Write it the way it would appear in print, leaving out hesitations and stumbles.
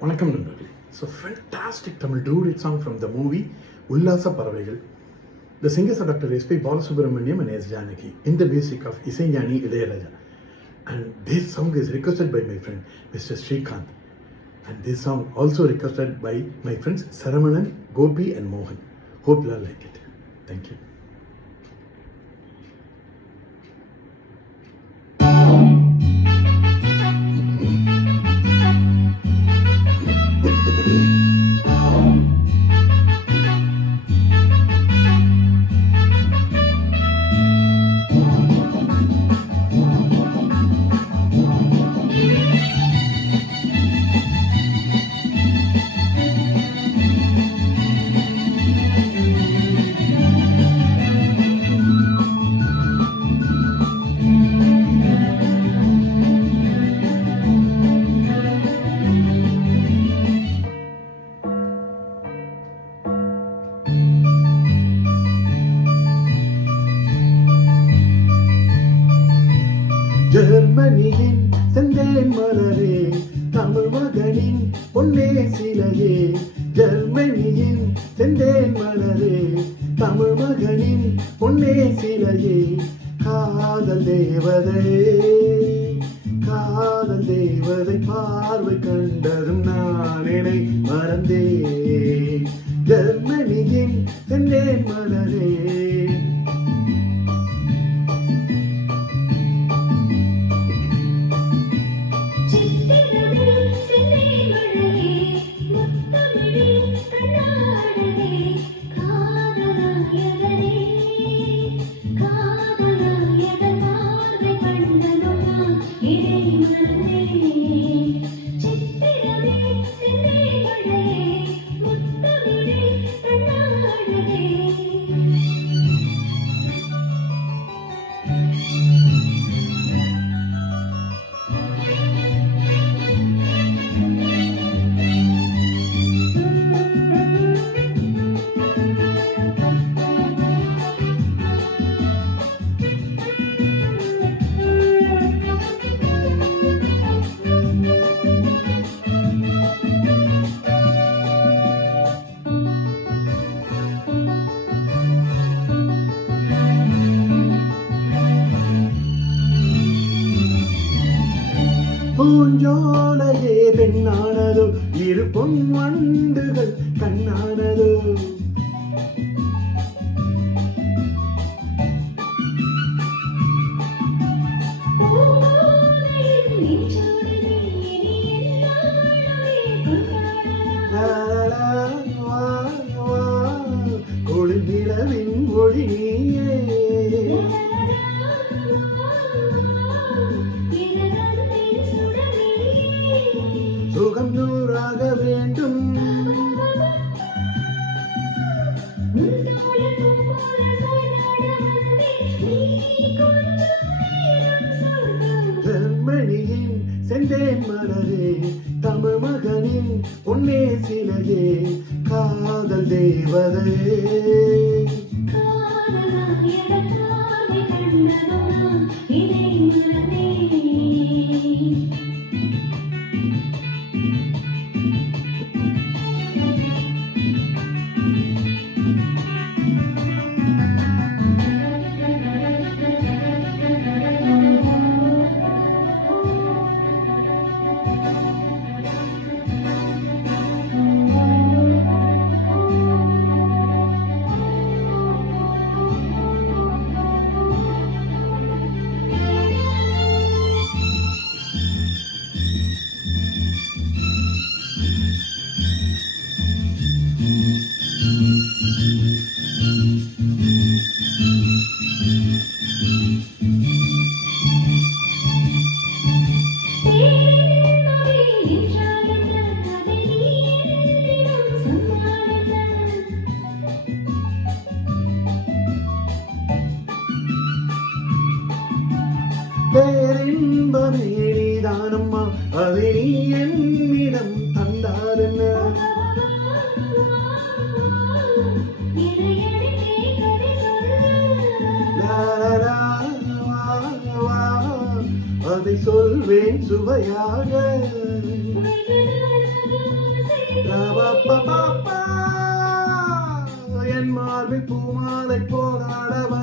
வணக்கம் நண்பர்களே. So fantastic Tamil dude song from the movie உல்லாச பறவைகள். The singers are Dr. S.P. Balasubramaniam and S. Janaki in the music of Isaignani Ilayaraja. And this song is requested by my friend Mr. Srikanth. And this song also requested by my friends Saravanan, Gopi and Mohan. Hope you all like it. Thank you. ஜெர்மனியின் செந்தேன் மலரே, தமிழ் மகனின் பொன்னே சிலையே. ஜெர்மனியின் செந்தேன் மலரே, தமிழ் மகனின் பொன்னே சிலையே. காதல் தேவதையே, காதல் தேவதை பார்வை கண்டதும் நான் என்னை மறந்தேன். ஜெர்மனியின் செந்தேன் மலரே. பூஞ்சோலையே பெண்ணானதோ, இரு பொன் வண்டுகள் கண்ணானதோ. ஒளி நிலவின் ஒளி நீயே, சுகம் நூறாக வேண்டும். ஜெர்மனியின் செந்தேன் மலரே, தமிழ் மகனின் பொன்னே சிலையே. காதல் தேவதையே, பேரின்பமே நீதானம்மா, அதை நீ என்னிடம் தந்தாரென்ன. அதை சொல்வேன் சுவையாக. என் மார்பில் பூமாலை போராடவா